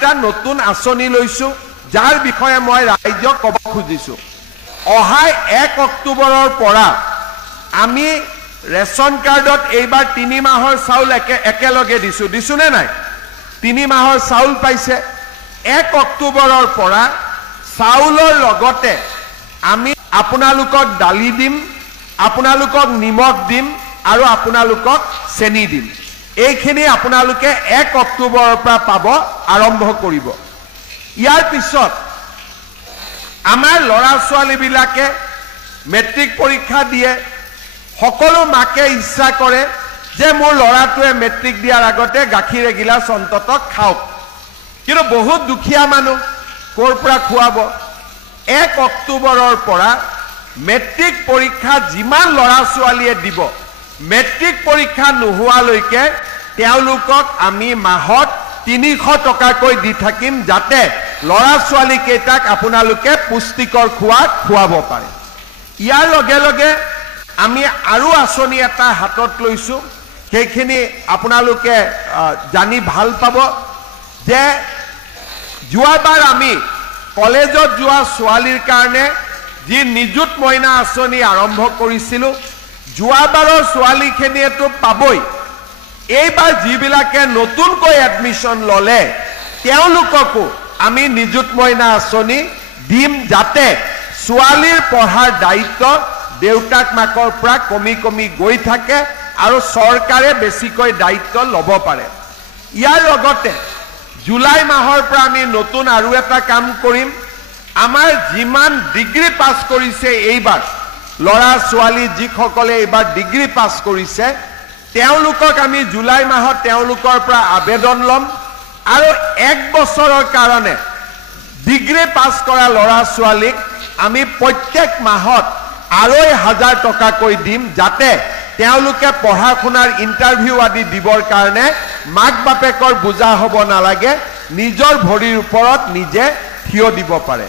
চাৰিটা নতুন আঁচনি লৈছো যাৰ বিষয়ে মই ৰাইজক ক'ব খুজিছো অহা 1 অক্টোবৰৰ পৰা আমি ৰেশন কাৰ্ডত এইবাৰ 3 মাহৰ চাউল একেলগে দিছো নে নাই 3 মাহৰ চাউল পাইছে 1 অক্টোবৰৰ পৰা চাউলৰ লগতে আমি আপোনালোকক দালি দিম আপোনালোকক নিমখ দিম আৰু আপোনালোকক চেনি দিম এইখিনি আপোনালোকে 1 অক্টোবৰৰ পৰা পাব আৰম্ভ কৰিব ইয়াৰ পিছত আমাৰ লৰা ছোৱালী বিলাকে মেট্ৰিক পৰীক্ষা দিয়ে সকলো মাকে ইচ্ছা কৰে যে মোৰ লৰাটোৱে মেট্ৰিক দিয়াৰ আগতে গাখীৰ এগিলাচ অন্ততঃ খাওক কিন্তু বহুত দুখীয়া মানুহ কোৰ পৰা খুৱাব 1 অক্টোবৰৰ পৰা মেট্ৰিক পৰীক্ষা যিমান লৰা ছোৱালীয়ে দিব মেট্ৰিক পৰীক্ষা নোহোৱালৈকে তেওঁলোকক আমি মাহত 300 টকাকৈ দি থাকিম যাতে লৰা ছোৱালী কেইটাক আপোনালোকে পুষ্টিকৰ খুৱাব পাৰে ইয়াৰ লগে লগে আমি আৰু আঁচনি এটা হাতত লৈছো সেইখিনি আপোনালোকে জানি ভাল পাব যে যোৱাবাৰ আমি কলেজত যোৱা ছোৱালীৰ কাৰণে যি নিযুত মইনা আঁচনি আৰম্ভ কৰিছিলো যোৱাবাৰৰ ছোৱালীখিনিয়েতো পাবই এইবাৰ যিবিলাকে নতুনকৈ এডমিশন ললে তেওঁলোককো আমি নিযুত মইনা আঁচনি দিম যাতে ছোৱালীৰ পঢ়াৰ দায়িত্ব দেউতাক মাকৰ পৰা কমি গৈ থাকে আৰু চৰকাৰে বেছিকৈ দায়িত্ব ল'ব পাৰে ইয়াৰ লগতে জুলাই মাহৰ পৰা আমি নতুন আৰু এটা কাম কৰিম আমাৰ যিমান ডিগ্ৰী পাছ কৰিছে এইবাৰ লৰা ছোৱালী যিসকলে এইবাৰ ডিগ্ৰী পাছ কৰিছে তেওঁলোকক আমি জুলাই মাহত তেওঁলোকৰ পৰা আবেদন ল'ম আৰু 1 বছৰৰ কাৰণে ডিগ্ৰী পাছ কৰা লৰা ছোৱালীক আমি প্ৰত্যেক মাহত 2,500 টকাকৈ দিম যাতে তেওঁলোকে পঢ়া শুনাৰ ইন্টাৰভিউ আদি দিবৰ কাৰণে মাক বাপেকৰ বুজা হ'ব নালাগে নিজৰ ভৰিৰ ওপৰত নিজে থিয় দিব পাৰে